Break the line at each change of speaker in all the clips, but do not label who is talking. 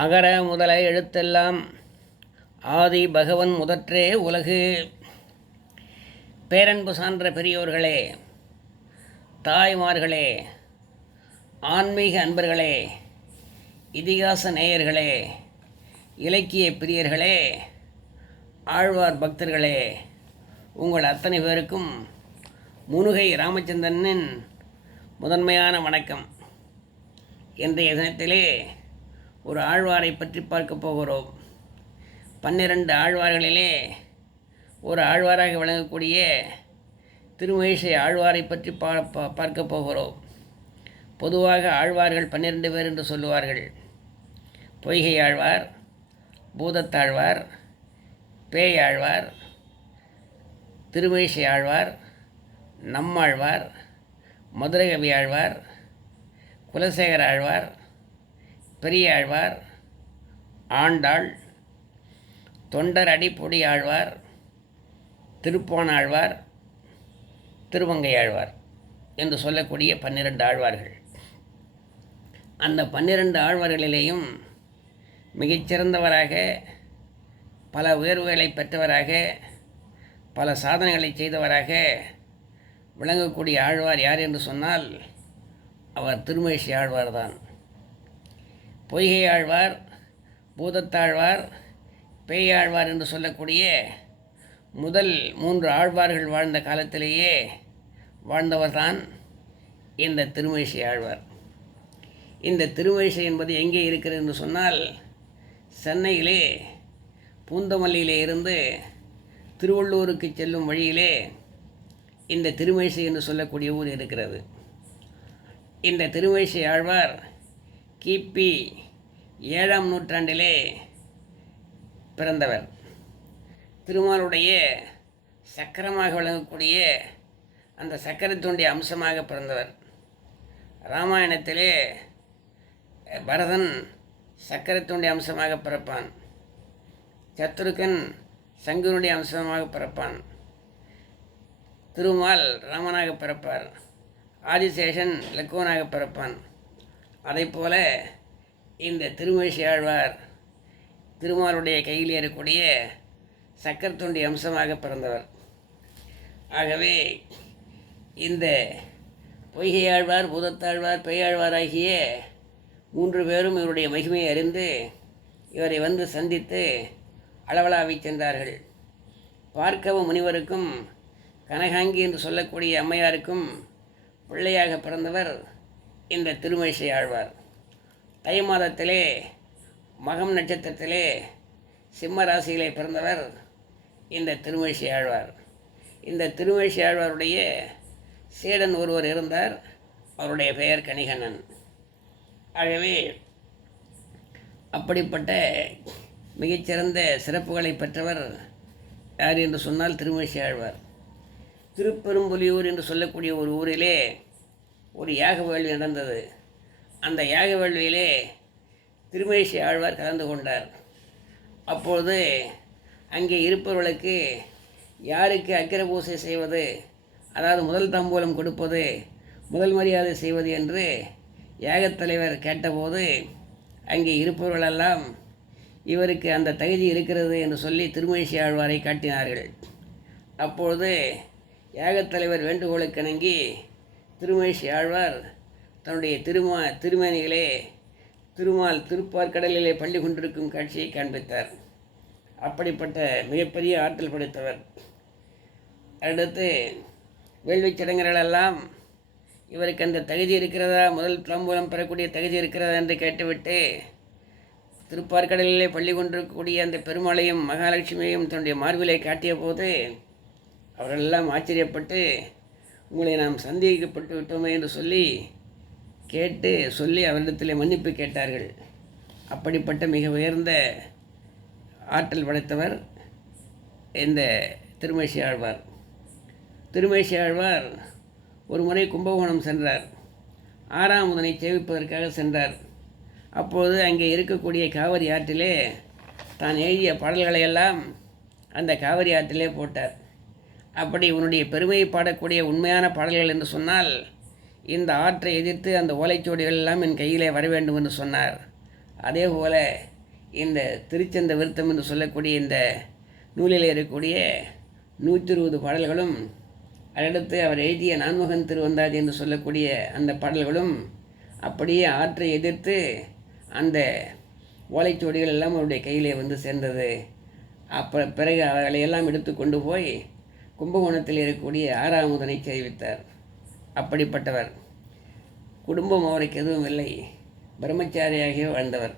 அகர முதல எழுத்தெல்லாம் ஆதி பகவன் முதற்றே உலகு பேரன்பு சான்ற பெரியோர்களே தாய்மார்களே ஆன்மீக அன்பர்களே இதிகாச நேயர்களே இலக்கிய பிரியர்களே ஆழ்வார் பக்தர்களே உங்கள் அத்தனை பேருக்கும் முனுகை ராமச்சந்திரனின் முதன்மையான வணக்கம் இன்றைய தினத்திலே ஒரு ஆழ்வாரை பற்றி பார்க்கப் போகிறோம் பன்னிரண்டு ஆழ்வார்களிலே ஒரு ஆழ்வாராக விளங்கக்கூடிய திருமயிசை ஆழ்வாரை பற்றி பா பார்க்க போகிறோம் பொதுவாக ஆழ்வார்கள் பன்னிரெண்டு பேர் என்று சொல்லுவார்கள் பொய்கை ஆழ்வார் பூதத்தாழ்வார் பேய் ஆழ்வார் திருமயிசை ஆழ்வார் நம்மாழ்வார் மதுரகவி ஆழ்வார் குலசேகர ஆழ்வார் பெரியாழ்வார் ஆண்டாள் தொண்டர் அடிப்பொடி ஆழ்வார் திருப்போனாழ்வார் திருவங்கை ஆழ்வார் என்று சொல்லக்கூடிய பன்னிரண்டு ஆழ்வார்கள் அந்த பன்னிரண்டு ஆழ்வார்களிலேயும் மிகச்சிறந்தவராக பல உயர்வுகளை பெற்றவராக பல சாதனைகளை செய்தவராக விளங்கக்கூடிய ஆழ்வார் யார் என்று சொன்னால் அவர் திருமேஷி ஆழ்வார்தான் பொய்கை ஆழ்வார் பூதத்தாழ்வார் பேயாழ்வார் என்று சொல்லக்கூடிய முதல் மூன்று ஆழ்வார்கள் வாழ்ந்த காலத்திலேயே வாழ்ந்தவர் தான் இந்த திருமேசி ஆழ்வார் இந்த திருமேசி என்பது எங்கே இருக்கிறது என்று சொன்னால் சென்னையிலே பூந்தமல்லியிலே இருந்து திருவள்ளூருக்கு செல்லும் வழியிலே இந்த திருமேசி என்று சொல்லக்கூடிய ஊர் இருக்கிறது இந்த திருமேசி ஆழ்வார் கிபி ஏழாம் நூற்றாண்டிலே பிறந்தவர் திருமாலுடைய சக்கரமாக விளங்கக்கூடிய அந்த சக்கரத்தினுடைய அம்சமாக பிறந்தவர் ராமாயணத்திலே பரதன் சக்கரத்தினுடைய அம்சமாக பிறப்பான் சத்ருகன் சங்கனுடைய அம்சமாக பிறப்பான் திருமால் ராமனாக பிறப்பார் ஆதிசேஷன் லக்குவனாக பிறப்பான் அதே போல இந்த ஆழ்வார் திருமாலுடைய கையில் இருக்கக்கூடிய சக்கரத்துண்டி அம்சமாக பிறந்தவர் ஆகவே இந்த பொய்கையாழ்வார் பூதத்தாழ்வார் பெய்யாழ்வார் ஆகிய மூன்று பேரும் இவருடைய மகிமையை அறிந்து இவரை வந்து சந்தித்து அளவலாவி சென்றார்கள் பார்க்கவ முனிவருக்கும் கனகாங்கி என்று சொல்லக்கூடிய அம்மையாருக்கும் பிள்ளையாக பிறந்தவர் இந்த திருமேசை ஆழ்வார் தை மாதத்திலே மகம் நட்சத்திரத்திலே சிம்ம ராசியிலே பிறந்தவர் இந்த திருமேசி ஆழ்வார் இந்த திருமேசி ஆழ்வாருடைய சேடன் ஒருவர் இருந்தார் அவருடைய பெயர் கணிகண்ணன் ஆகவே அப்படிப்பட்ட மிகச்சிறந்த சிறப்புகளை பெற்றவர் யார் என்று சொன்னால் திருமேசி ஆழ்வார் திருப்பெரும்புலியூர் என்று சொல்லக்கூடிய ஒரு ஊரிலே ஒரு யாக வேள்வி நடந்தது அந்த யாக வேள்வியிலே திருமேசி ஆழ்வார் கலந்து கொண்டார் அப்பொழுது அங்கே இருப்பவர்களுக்கு யாருக்கு அக்கிர பூசை செய்வது அதாவது முதல் தம்பூலம் கொடுப்பது முதல் மரியாதை செய்வது என்று யாகத் தலைவர் கேட்டபோது அங்கே இருப்பவர்களெல்லாம் இவருக்கு அந்த தகுதி இருக்கிறது என்று சொல்லி திருமணிசி ஆழ்வாரை காட்டினார்கள் அப்பொழுது யாகத் தலைவர் வேண்டுகோளுக்கிணங்கி திருமேஷ் ஆழ்வார் தன்னுடைய திருமா திருமேனிகளே திருமால் திருப்பார்கடலிலே பள்ளி கொண்டிருக்கும் காட்சியை காண்பித்தார் அப்படிப்பட்ட மிகப்பெரிய ஆற்றல் படைத்தவர் அடுத்து வேள்விச் சடங்குகளெல்லாம் இவருக்கு அந்த தகுதி இருக்கிறதா முதல் புலம்பூலம் பெறக்கூடிய தகுதி இருக்கிறதா என்று கேட்டுவிட்டு திருப்பார்கடலிலே பள்ளி கொண்டிருக்கக்கூடிய அந்த பெருமாளையும் மகாலட்சுமியையும் தன்னுடைய மார்பிலே காட்டிய போது அவரெல்லாம் ஆச்சரியப்பட்டு உங்களை நாம் சந்தேகிக்கப்பட்டு விட்டோமே என்று சொல்லி கேட்டு சொல்லி அவரிடத்தில் மன்னிப்பு கேட்டார்கள் அப்படிப்பட்ட மிக உயர்ந்த ஆற்றல் படைத்தவர் இந்த திருமேசி ஆழ்வார் திருமேசி ஆழ்வார் ஒரு முறை கும்பகோணம் சென்றார் ஆறாம் முதனை சேவிப்பதற்காக சென்றார் அப்போது அங்கே இருக்கக்கூடிய காவிரி ஆற்றிலே தான் எழுதிய பாடல்களையெல்லாம் அந்த காவிரி ஆற்றிலே போட்டார் அப்படி உன்னுடைய பெருமையை பாடக்கூடிய உண்மையான பாடல்கள் என்று சொன்னால் இந்த ஆற்றை எதிர்த்து அந்த ஓலைச்சுவடிகள் எல்லாம் என் கையிலே வர வேண்டும் என்று சொன்னார் அதே போல இந்த திருச்சந்த விருத்தம் என்று சொல்லக்கூடிய இந்த நூலில் இருக்கக்கூடிய நூற்றி இருபது பாடல்களும் அடுத்து அவர் எழுதிய நான்முகன் திருவந்தாதி என்று சொல்லக்கூடிய அந்த பாடல்களும் அப்படியே ஆற்றை எதிர்த்து அந்த ஓலைச்சுவடிகள் எல்லாம் அவருடைய கையிலே வந்து சேர்ந்தது அப்போ பிறகு அவர்களை எல்லாம் எடுத்து கொண்டு போய் கும்பகோணத்தில் இருக்கக்கூடிய ஆறாமுதனை கைவித்தார் அப்படிப்பட்டவர் குடும்பம் அவருக்கு எதுவும் இல்லை பிரம்மச்சாரியாகவே வாழ்ந்தவர்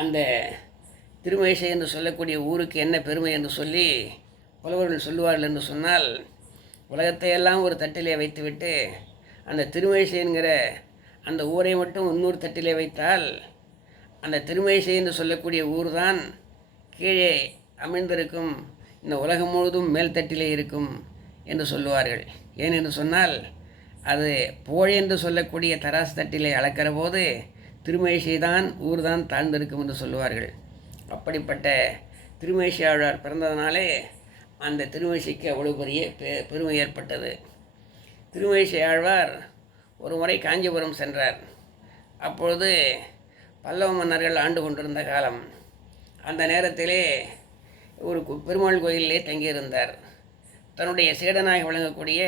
அந்த திருமேசை என்று சொல்லக்கூடிய ஊருக்கு என்ன பெருமை என்று சொல்லி புலவர்கள் சொல்லுவார்கள் என்று சொன்னால் உலகத்தையெல்லாம் ஒரு தட்டிலே வைத்துவிட்டு அந்த திருமேசை என்கிற அந்த ஊரை மட்டும் இன்னொரு தட்டிலே வைத்தால் அந்த திருமேசை என்று சொல்லக்கூடிய ஊர்தான் கீழே அமைந்திருக்கும் இந்த உலகம் முழுவதும் மேல்தட்டிலே இருக்கும் என்று சொல்லுவார்கள் ஏன் என்று சொன்னால் அது போழை என்று சொல்லக்கூடிய தராசு தட்டிலே அளக்கிற போது திருமேஷை தான் ஊர் தான் தாழ்ந்திருக்கும் என்று சொல்லுவார்கள் அப்படிப்பட்ட ஆழ்வார் பிறந்ததினாலே அந்த திருமேஷிக்கு அவ்வளோ பெரிய பெருமை ஏற்பட்டது திருமேஷி ஆழ்வார் ஒரு முறை காஞ்சிபுரம் சென்றார் அப்பொழுது பல்லவ மன்னர்கள் ஆண்டு கொண்டிருந்த காலம் அந்த நேரத்திலே ஒரு பெருமாள் கோயிலே தங்கியிருந்தார் தன்னுடைய சேடனாக விளங்கக்கூடிய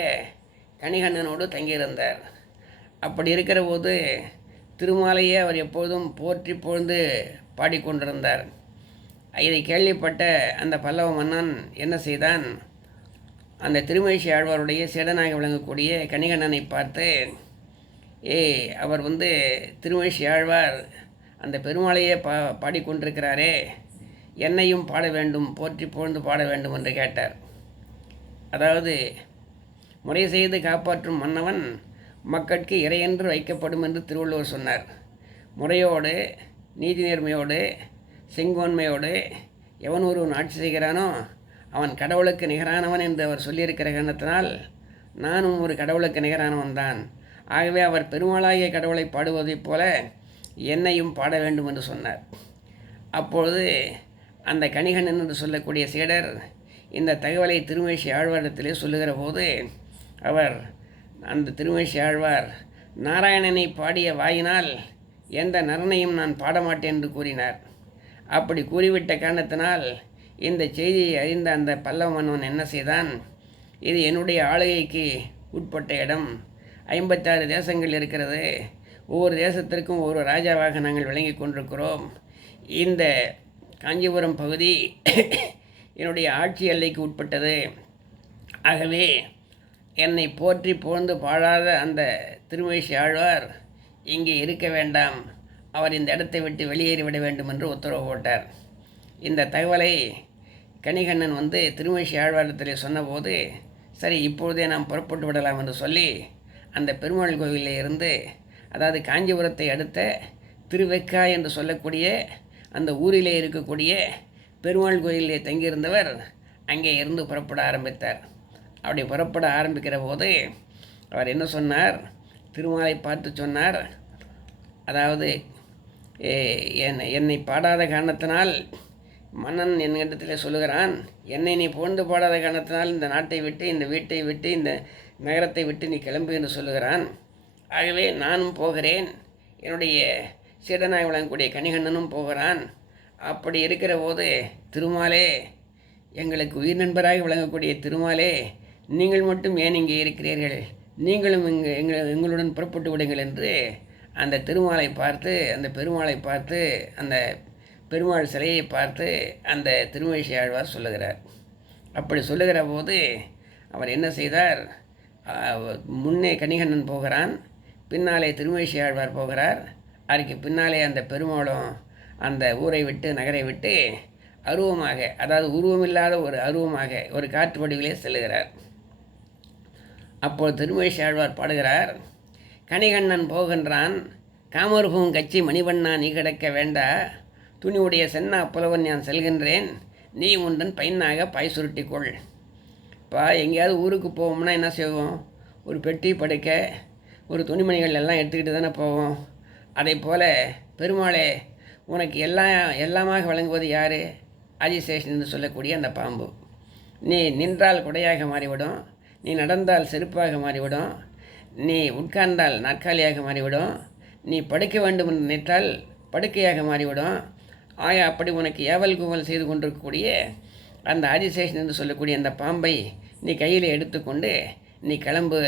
கணிகண்ணனோடு தங்கியிருந்தார் அப்படி இருக்கிற போது திருமாலையே அவர் எப்போதும் போற்றி பொழுந்து பாடிக்கொண்டிருந்தார் இதை கேள்விப்பட்ட அந்த பல்லவ மன்னன் என்ன செய்தான் அந்த திருமேசி ஆழ்வாருடைய சேடனாக விளங்கக்கூடிய கணிகண்ணனை பார்த்து ஏய் அவர் வந்து திருமேசி ஆழ்வார் அந்த பெருமாளையே பா பாடிக்கொண்டிருக்கிறாரே என்னையும் பாட வேண்டும் போற்றி புகழ்ந்து பாட வேண்டும் என்று கேட்டார் அதாவது முறை செய்து காப்பாற்றும் மன்னவன் மக்களுக்கு இறையென்று வைக்கப்படும் என்று திருவள்ளுவர் சொன்னார் முறையோடு நீதி நேர்மையோடு செங்கோன்மையோடு எவன் ஒருவன் ஆட்சி செய்கிறானோ அவன் கடவுளுக்கு நிகரானவன் என்று அவர் சொல்லியிருக்கிற காரணத்தினால் நானும் ஒரு கடவுளுக்கு நிகரானவன் தான் ஆகவே அவர் பெருமாளாகிய கடவுளை பாடுவதைப் போல என்னையும் பாட வேண்டும் என்று சொன்னார் அப்பொழுது அந்த கணிகன் என்று சொல்லக்கூடிய சீடர் இந்த தகவலை திருமேசி ஆழ்வாரத்திலே சொல்லுகிற போது அவர் அந்த திருமேசி ஆழ்வார் நாராயணனை பாடிய வாயினால் எந்த நரனையும் நான் பாடமாட்டேன் என்று கூறினார் அப்படி கூறிவிட்ட காரணத்தினால் இந்த செய்தியை அறிந்த அந்த பல்லவ மன்னன் என்ன செய்தான் இது என்னுடைய ஆளுகைக்கு உட்பட்ட இடம் ஐம்பத்தாறு தேசங்கள் இருக்கிறது ஒவ்வொரு தேசத்திற்கும் ஒவ்வொரு ராஜாவாக நாங்கள் விளங்கி கொண்டிருக்கிறோம் இந்த காஞ்சிபுரம் பகுதி என்னுடைய ஆட்சி எல்லைக்கு உட்பட்டது ஆகவே என்னை போற்றி புகழ்ந்து பாழாத அந்த திருமேசி ஆழ்வார் இங்கே இருக்க வேண்டாம் அவர் இந்த இடத்தை விட்டு வெளியேறிவிட வேண்டும் என்று உத்தரவு போட்டார் இந்த தகவலை கணிகண்ணன் வந்து திருமேசி ஆழ்வாரத்தில் சொன்னபோது சரி இப்பொழுதே நாம் புறப்பட்டு விடலாம் என்று சொல்லி அந்த பெருமாள் கோவிலில் இருந்து அதாவது காஞ்சிபுரத்தை அடுத்த திருவெக்கா என்று சொல்லக்கூடிய அந்த ஊரிலே இருக்கக்கூடிய பெருமாள் கோயிலே தங்கியிருந்தவர் அங்கே இருந்து புறப்பட ஆரம்பித்தார் அப்படி புறப்பட ஆரம்பிக்கிற போது அவர் என்ன சொன்னார் திருமாலை பார்த்து சொன்னார் அதாவது என்னை பாடாத காரணத்தினால் மன்னன் என்னிடத்தில் சொல்லுகிறான் என்னை நீ புகழ்ந்து பாடாத காரணத்தினால் இந்த நாட்டை விட்டு இந்த வீட்டை விட்டு இந்த நகரத்தை விட்டு நீ கிளம்பு என்று சொல்லுகிறான் ஆகவே நானும் போகிறேன் என்னுடைய சீடனாய் விளங்கக்கூடிய கனிகண்ணனும் போகிறான் அப்படி இருக்கிற போது திருமாலே எங்களுக்கு உயிர் நண்பராக விளங்கக்கூடிய திருமாலே நீங்கள் மட்டும் ஏன் இங்கே இருக்கிறீர்கள் நீங்களும் இங்கு எங்கள் எங்களுடன் புறப்பட்டு விடுங்கள் என்று அந்த திருமாலை பார்த்து அந்த பெருமாளை பார்த்து அந்த பெருமாள் சிலையை பார்த்து அந்த திருமழிசை ஆழ்வார் சொல்லுகிறார் அப்படி சொல்லுகிற போது அவர் என்ன செய்தார் முன்னே கணிகண்ணன் போகிறான் பின்னாலே திருமேசி ஆழ்வார் போகிறார் அதுக்கு பின்னாலே அந்த பெருமாளும் அந்த ஊரை விட்டு நகரை விட்டு அருவமாக அதாவது உருவமில்லாத ஒரு அருவமாக ஒரு காற்று வடிவிலே செல்லுகிறார் அப்போது திருமேஷ் ஆழ்வார் பாடுகிறார் கனிகண்ணன் போகின்றான் காமருகும் கட்சி மணிவண்ணா நீ கிடக்க வேண்டா துணியுடைய சென்னா புலவன் நான் செல்கின்றேன் நீ ஒன்றன் பையனாக பாய் சுருட்டிக்கொள் இப்போ எங்கேயாவது ஊருக்கு போவோம்னா என்ன செய்வோம் ஒரு பெட்டி படுக்க ஒரு துணிமணிகள் எல்லாம் எடுத்துக்கிட்டு தானே போவோம் அதை போல பெருமாளே உனக்கு எல்லாம் எல்லாமாக வழங்குவது யார் ஆதிசேஷன் என்று சொல்லக்கூடிய அந்த பாம்பு நீ நின்றால் குடையாக மாறிவிடும் நீ நடந்தால் செருப்பாக மாறிவிடும் நீ உட்கார்ந்தால் நாற்காலியாக மாறிவிடும் நீ படுக்க வேண்டும் என்று நினைத்தால் படுக்கையாக மாறிவிடும் ஆயா அப்படி உனக்கு ஏவல் கூவல் செய்து கொண்டிருக்கக்கூடிய அந்த ஆதிசேஷன் என்று சொல்லக்கூடிய அந்த பாம்பை நீ கையில் எடுத்துக்கொண்டு நீ கிளம்பு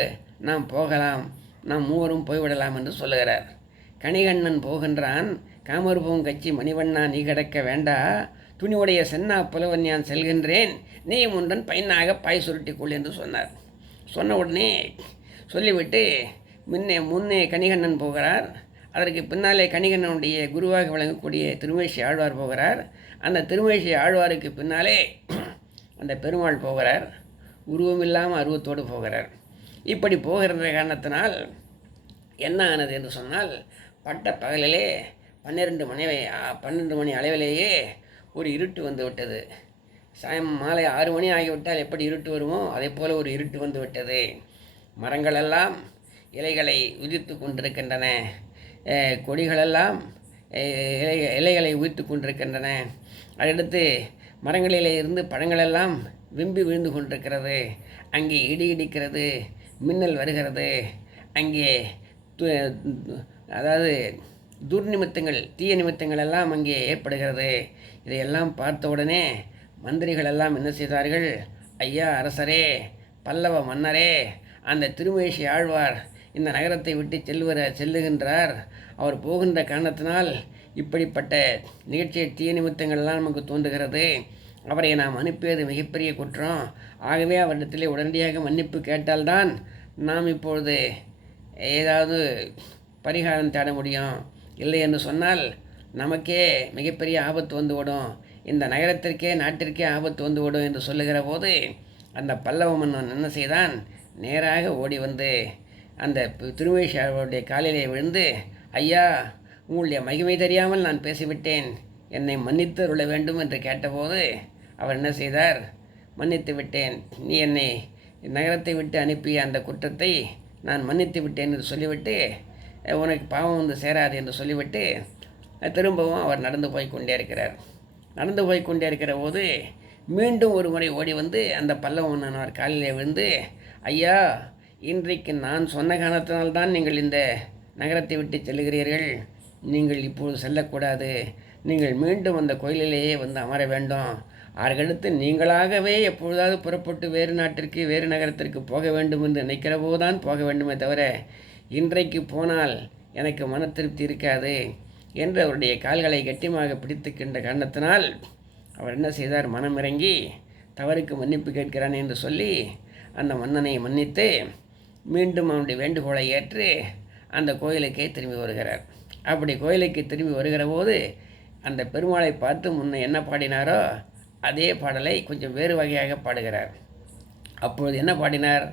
நாம் போகலாம் நாம் மூவரும் போய்விடலாம் என்று சொல்லுகிறார் கணிகண்ணன் போகின்றான் காமருபவும் கட்சி மணிவண்ணா நீ கிடக்க வேண்டா துணிவுடைய சென்னா புலவன் நான் செல்கின்றேன் நீ முன்றன் பையனாக பாய் சுருட்டிக்கொள் என்று சொன்னார் சொன்ன உடனே சொல்லிவிட்டு முன்னே முன்னே கணிகண்ணன் போகிறார் அதற்கு பின்னாலே கணிகண்ணனுடைய குருவாக விளங்கக்கூடிய திருமேசி ஆழ்வார் போகிறார் அந்த திருமேஷி ஆழ்வாருக்கு பின்னாலே அந்த பெருமாள் போகிறார் உருவமில்லாமல் அருவத்தோடு போகிறார் இப்படி போகிற காரணத்தினால் என்ன ஆனது என்று சொன்னால் பட்ட பகலிலே பன்னிரண்டு மணி பன்னெண்டு மணி அளவிலேயே ஒரு இருட்டு வந்து விட்டது சாயம் மாலை ஆறு மணி ஆகிவிட்டால் எப்படி இருட்டு வருமோ அதே போல் ஒரு இருட்டு வந்து விட்டது மரங்களெல்லாம் இலைகளை உதித்து கொண்டிருக்கின்றன கொடிகளெல்லாம் இலை இலைகளை உதித்து கொண்டிருக்கின்றன அதையடுத்து மரங்களிலே இருந்து பழங்களெல்லாம் விம்பி விழுந்து கொண்டிருக்கிறது அங்கே இடி இடிக்கிறது மின்னல் வருகிறது அங்கே அதாவது துர்நிமித்தங்கள் தீய நிமித்தங்கள் எல்லாம் அங்கே ஏற்படுகிறது இதையெல்லாம் பார்த்த உடனே மந்திரிகள் எல்லாம் என்ன செய்தார்கள் ஐயா அரசரே பல்லவ மன்னரே அந்த திருமேஷி ஆழ்வார் இந்த நகரத்தை விட்டு செல்வர செல்லுகின்றார் அவர் போகின்ற காரணத்தினால் இப்படிப்பட்ட நிகழ்ச்சியை தீய நிமித்தங்கள்லாம் நமக்கு தோன்றுகிறது அவரை நாம் அனுப்பியது மிகப்பெரிய குற்றம் ஆகவே அவரிடத்திலே உடனடியாக மன்னிப்பு கேட்டால்தான் நாம் இப்பொழுது ஏதாவது பரிகாரம் தேட முடியும் இல்லை என்று சொன்னால் நமக்கே மிகப்பெரிய ஆபத்து வந்துவிடும் இந்த நகரத்திற்கே நாட்டிற்கே ஆபத்து வந்துவிடும் என்று சொல்லுகிற போது அந்த பல்லவ மன்னன் என்ன செய்தான் நேராக ஓடி வந்து அந்த திருமேஷாவுடைய காலிலே விழுந்து ஐயா உங்களுடைய மகிமை தெரியாமல் நான் பேசிவிட்டேன் என்னை மன்னித்து அருள வேண்டும் என்று கேட்டபோது அவர் என்ன செய்தார் மன்னித்து விட்டேன் நீ என்னை நகரத்தை விட்டு அனுப்பிய அந்த குற்றத்தை நான் மன்னித்து விட்டேன் என்று சொல்லிவிட்டு உனக்கு பாவம் வந்து சேராது என்று சொல்லிவிட்டு திரும்பவும் அவர் நடந்து போய் கொண்டே இருக்கிறார் நடந்து போய் கொண்டே இருக்கிற போது மீண்டும் ஒரு முறை ஓடி வந்து அந்த பல்லவன் அவர் காலையில் விழுந்து ஐயா இன்றைக்கு நான் சொன்ன காரணத்தினால்தான் நீங்கள் இந்த நகரத்தை விட்டு செல்கிறீர்கள் நீங்கள் இப்போது செல்லக்கூடாது நீங்கள் மீண்டும் அந்த கோயிலிலேயே வந்து அமர வேண்டும் அவர்களுக்கு நீங்களாகவே எப்பொழுதாவது புறப்பட்டு வேறு நாட்டிற்கு வேறு நகரத்திற்கு போக வேண்டும் என்று நினைக்கிற போதுதான் போக வேண்டுமே தவிர இன்றைக்கு போனால் எனக்கு மன திருப்தி இருக்காது என்று அவருடைய கால்களை கட்டியமாக பிடித்துக்கின்ற காரணத்தினால் அவர் என்ன செய்தார் மனமிறங்கி தவறுக்கு மன்னிப்பு கேட்கிறான் என்று சொல்லி அந்த மன்னனை மன்னித்து மீண்டும் அவனுடைய வேண்டுகோளை ஏற்று அந்த கோயிலுக்கே திரும்பி வருகிறார் அப்படி கோயிலுக்கு திரும்பி வருகிற போது அந்த பெருமாளை பார்த்து முன்ன என்ன பாடினாரோ அதே பாடலை கொஞ்சம் வேறு வகையாக பாடுகிறார் அப்பொழுது என்ன பாடினார்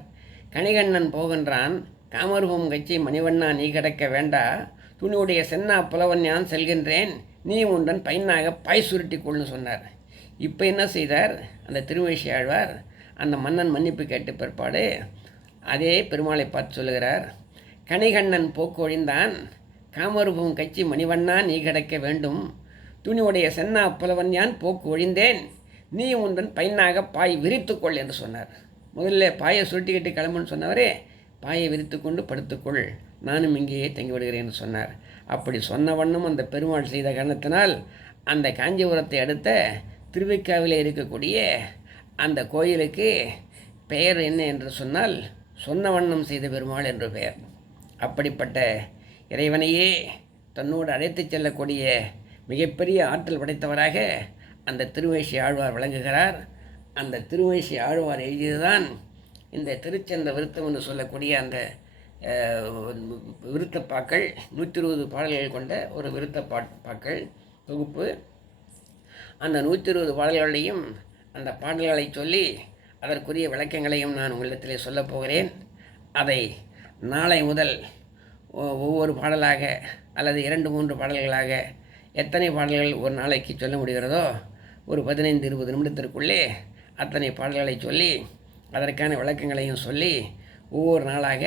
கணிகண்ணன் போகின்றான் காமர்ஹோம் கட்சி மணிவண்ணா நீ கிடக்க வேண்டா துணியுடைய சென்னா புலவன் நான் செல்கின்றேன் நீ உண்டன் பையனாக பாய் சுருட்டி கொள்னு சொன்னார் இப்போ என்ன செய்தார் அந்த திருமேசி ஆழ்வார் அந்த மன்னன் மன்னிப்பு கேட்ட பிற்பாடு அதே பெருமாளை பார்த்து சொல்லுகிறார் கணிகண்ணன் போக்கொழிந்தான் காமரூபம் கட்சி மணிவண்ணா நீ கிடக்க வேண்டும் துணியுடைய சென்னா புலவன் யான் போக்கு ஒழிந்தேன் நீ உன்றன் பையனாக பாய் விரித்துக்கொள் என்று சொன்னார் முதல்ல பாயை சுருட்டிக்கிட்டு கிளம்புன்னு சொன்னவரே பாயை விரித்து கொண்டு படுத்துக்கொள் நானும் இங்கேயே தங்கிவிடுகிறேன் என்று சொன்னார் அப்படி சொன்ன வண்ணம் அந்த பெருமாள் செய்த கணத்தினால் அந்த காஞ்சிபுரத்தை அடுத்த திருவிக்காவில் இருக்கக்கூடிய அந்த கோயிலுக்கு பெயர் என்ன என்று சொன்னால் சொன்ன வண்ணம் செய்த பெருமாள் என்று பெயர் அப்படிப்பட்ட இறைவனையே தன்னோடு அழைத்து செல்லக்கூடிய மிகப்பெரிய ஆற்றல் படைத்தவராக அந்த திருவேசி ஆழ்வார் விளங்குகிறார் அந்த திருவேசி ஆழ்வார் எழுதியதுதான் இந்த திருச்சந்த விருத்தம் என்று சொல்லக்கூடிய அந்த விருத்தப்பாக்கள் நூற்றி இருபது பாடல்கள் கொண்ட ஒரு விருத்த பாக்கள் தொகுப்பு அந்த நூற்றி இருபது பாடல்களையும் அந்த பாடல்களை சொல்லி அதற்குரிய விளக்கங்களையும் நான் உங்களிடத்திலே சொல்லப் போகிறேன் அதை நாளை முதல் ஒவ்வொரு பாடலாக அல்லது இரண்டு மூன்று பாடல்களாக எத்தனை பாடல்கள் ஒரு நாளைக்கு சொல்ல முடிகிறதோ ஒரு பதினைந்து இருபது நிமிடத்திற்குள்ளே அத்தனை பாடல்களை சொல்லி அதற்கான விளக்கங்களையும் சொல்லி ஒவ்வொரு நாளாக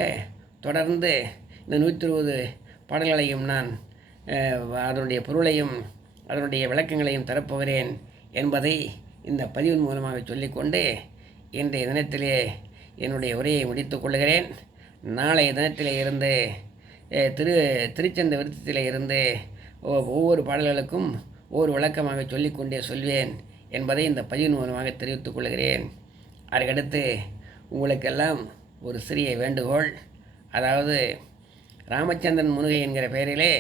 தொடர்ந்து இந்த நூற்றி இருபது பாடல்களையும் நான் அதனுடைய பொருளையும் அதனுடைய விளக்கங்களையும் தரப்போகிறேன் என்பதை இந்த பதிவின் மூலமாக சொல்லிக்கொண்டு இன்றைய தினத்திலே என்னுடைய உரையை முடித்துக்கொள்கிறேன் நாளைய தினத்திலே இருந்து திரு திருச்செந்த விருத்தத்திலே இருந்து ஒவ்வொரு பாடல்களுக்கும் ஒவ்வொரு விளக்கமாக சொல்லிக்கொண்டே சொல்வேன் என்பதை இந்த பதிவின் மூலமாக தெரிவித்துக் கொள்கிறேன் அதுக்கடுத்து உங்களுக்கெல்லாம் ஒரு சிறிய வேண்டுகோள் அதாவது ராமச்சந்திரன் முனுகை என்கிற பெயரிலே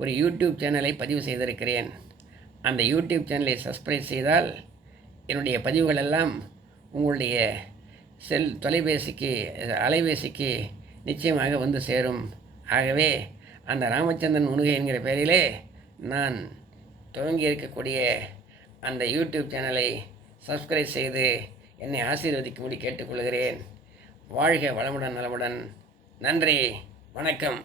ஒரு யூடியூப் சேனலை பதிவு செய்திருக்கிறேன் அந்த யூடியூப் சேனலை சப்ஸ்கிரைப் செய்தால் என்னுடைய பதிவுகள் எல்லாம் உங்களுடைய செல் தொலைபேசிக்கு அலைபேசிக்கு நிச்சயமாக வந்து சேரும் ஆகவே அந்த ராமச்சந்திரன் முனுகை என்கிற பெயரிலே நான் துவங்கி இருக்கக்கூடிய அந்த யூடியூப் சேனலை சப்ஸ்கிரைப் செய்து என்னை ஆசீர்வதிக்கும்படி கேட்டுக்கொள்கிறேன் வாழ்க வளமுடன் நலமுடன் நன்றி வணக்கம்